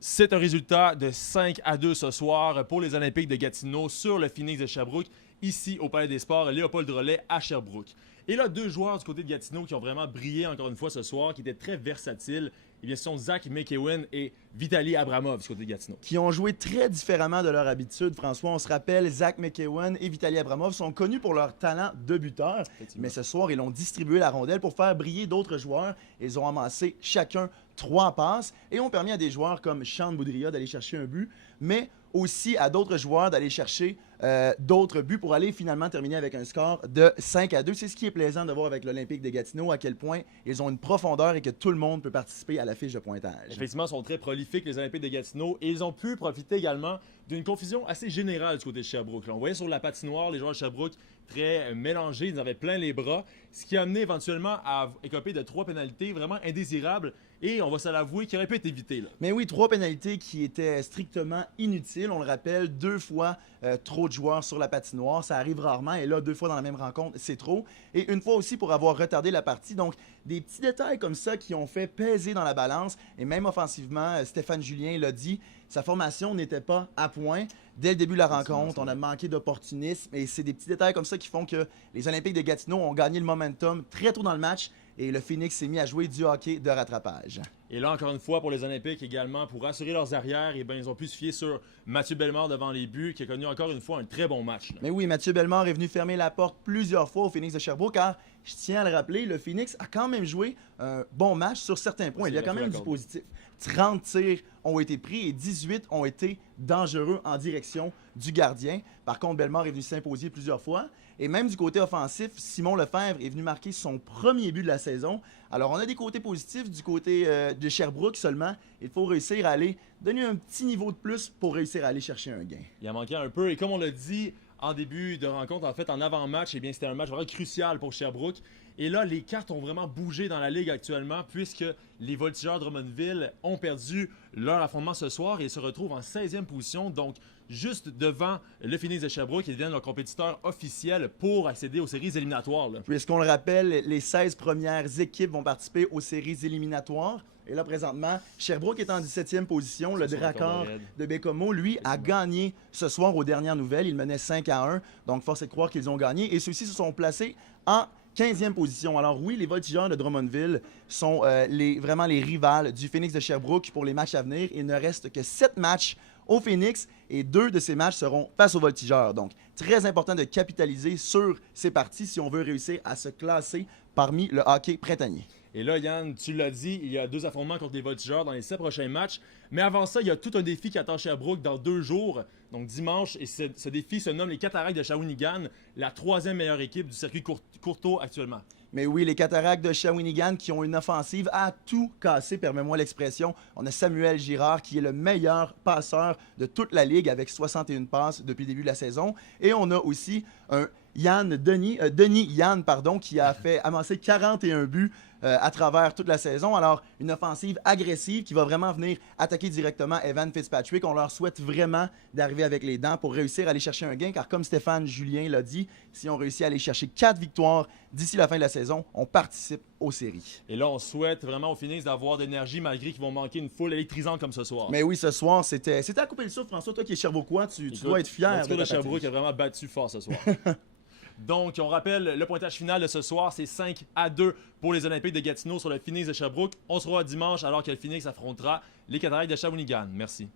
C'est un résultat de 5-2 ce soir pour les Olympiques de Gatineau sur le Phoenix de Sherbrooke, ici au Palais des Sports, Léopold Drolet à Sherbrooke. Et là, deux joueurs du côté de Gatineau qui ont vraiment brillé encore une fois ce soir, qui étaient très versatiles. Eh bien, ce sont Zach McEwen et Vitaly Abramov du côté de Gatineau. Qui ont joué très différemment de leur habitude, François. On se rappelle, Zach McEwen et Vitaly Abramov sont connus pour leur talent de buteur. Mais ce soir, ils ont distribué la rondelle pour faire briller d'autres joueurs. Ils ont amassé chacun 3 passes et ont permis à des joueurs comme Sean Boudria d'aller chercher un but, mais aussi à d'autres joueurs d'aller chercher d'autres buts pour aller finalement terminer avec un score de 5-2. C'est ce qui est plaisant de voir avec l'Olympique de Gatineau, à quel point ils ont une profondeur et que tout le monde peut participer à la fiche de pointage. Effectivement, ils sont très prolifiques, les Olympiques de Gatineau, et ils ont pu profiter également d'une confusion assez générale du côté de Sherbrooke. Là, on voyait sur la patinoire les joueurs de Sherbrooke très mélangés, ils avaient plein les bras, ce qui a amené éventuellement à écoper de 3 pénalités vraiment indésirables, et on va se l'avouer, qui auraient pu être évitées. Là. Mais oui, 3 pénalités qui étaient strictement inutiles. On le rappelle, 2 fois trop de joueurs sur la patinoire. Ça arrive rarement. Et là, 2 fois dans la même rencontre, c'est trop. Et une fois aussi pour avoir retardé la partie. Donc, des petits détails comme ça qui ont fait peser dans la balance. Et même offensivement, Stéphane Julien l'a dit, sa formation n'était pas à point. Dès le début de la rencontre, on a manqué d'opportunisme. Et c'est des petits détails comme ça qui font que les Olympiques de Gatineau ont gagné le momentum très tôt dans le match. Et le Phoenix s'est mis à jouer du hockey de rattrapage. Et là, encore une fois, pour les Olympiques également, pour assurer leurs arrières, eh bien, ils ont pu se fier sur Mathieu Bellemare devant les buts, qui a connu encore une fois un très bon match. Là. Mais oui, Mathieu Bellemare est venu fermer la porte plusieurs fois au Phoenix de Sherbrooke, car je tiens à le rappeler, le Phoenix a quand même joué un bon match sur certains points. Il y a quand même du positif. 30 tirs ont été pris et 18 ont été dangereux en direction du gardien. Par contre, Bellemare est venu s'imposer plusieurs fois. Et même du côté offensif, Simon Lefebvre est venu marquer son premier but de la saison. Alors, on a des côtés positifs du côté de Sherbrooke seulement. Il faut réussir à aller donner un petit niveau de plus pour réussir à aller chercher un gain. Il en manquait un peu. Et comme on l'a dit en début de rencontre, en fait, en avant-match, eh bien, c'était un match vraiment crucial pour Sherbrooke. Et là, les cartes ont vraiment bougé dans la Ligue actuellement puisque les Voltigeurs de Drummondville ont perdu leur affrontement ce soir et se retrouvent en 16e position, donc juste devant le Phoenix de Sherbrooke. Ils deviennent leur compétiteur officiel pour accéder aux séries éliminatoires. Là. Puisqu'on le rappelle, les 16 premières équipes vont participer aux séries éliminatoires. Et là, présentement, Sherbrooke est en 17e position. Le Dracor de Bécomo, lui, a gagné ce soir aux dernières nouvelles. Il menait 5-1. Donc, force est de croire qu'ils ont gagné. Et ceux-ci se sont placés en 15e position. Alors oui, les Voltigeurs de Drummondville sont vraiment les rivales du Phoenix de Sherbrooke pour les matchs à venir. Il ne reste que 7 matchs au Phoenix et 2 de ces matchs seront face aux Voltigeurs. Donc, très important de capitaliser sur ces parties si on veut réussir à se classer parmi le hockey printanier. Et là, Yann, tu l'as dit, il y a 2 affrontements contre les Voltigeurs dans les 7 prochains matchs. Mais avant ça, il y a tout un défi qui attend Sherbrooke dans 2 jours, donc dimanche. Et ce défi se nomme les Cataractes de Shawinigan, la 3e meilleure équipe du circuit Courteau actuellement. Mais oui, les Cataractes de Shawinigan qui ont une offensive à tout casser, permets-moi l'expression. On a Samuel Girard qui est le meilleur passeur de toute la Ligue avec 61 passes depuis le début de la saison. Et on a aussi un Denis Yann, qui a fait amasser 41 buts à travers toute la saison. Alors, une offensive agressive qui va vraiment venir attaquer directement Evan Fitzpatrick. On leur souhaite vraiment d'arriver avec les dents pour réussir à aller chercher un gain, car comme Stéphane Julien l'a dit, si on réussit à aller chercher 4 victoires d'ici la fin de la saison, on participe aux séries. Et là, on souhaite vraiment au Phoenix d'avoir de l'énergie malgré qu'ils vont manquer une foule électrisante comme ce soir. Mais oui, ce soir, c'était à couper le souffle, François. Toi qui es Sherbrookeois, tu dois être fier. Le Sherbrooke a vraiment battu fort ce soir. Donc, on rappelle, le pointage final de ce soir, c'est 5-2 pour les Olympiques de Gatineau sur le Phoenix de Sherbrooke. On se revoit dimanche alors que le Phoenix affrontera les Cataractes de Shawinigan. Merci.